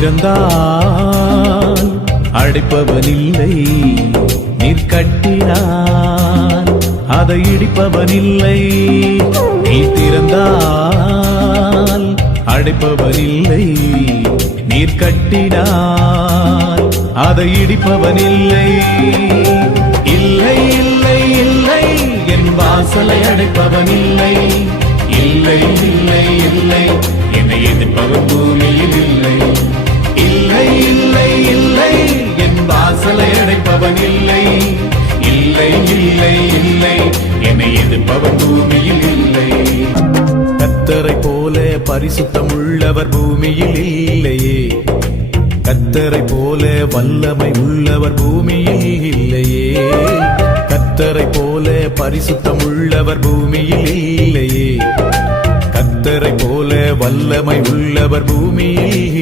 திறந்தால் அடைப்பவனில்லை நீர் கட்டினான் அதை இடிப்பவனில்லை. நீ திறந்தால் அடைப்பவனில்லை நீர் கட்டினான் அதை இடிப்பவனில்லை. இல்லை இல்லை இல்லை என் வாசலை அடைப்பவனில்லை. இல்லை இல்லை இல்லை என்னை எதிர்ப்பவன் பூமி. இல்லை இல்லை. என்னை எதிர்ப்பவர் பூமியில் இல்லை. கத்தரை போல பரிசுத்தம் உள்ளவர் பூமியில் இல்லையே. கத்தரை போல வல்லமை உள்ளவர் பூமியில் இல்லையே. கத்தரை போல பரிசுத்தம் உள்ளவர் பூமியில் இல்லையே. கத்தரை போல வல்லமை உள்ளவர் பூமியில்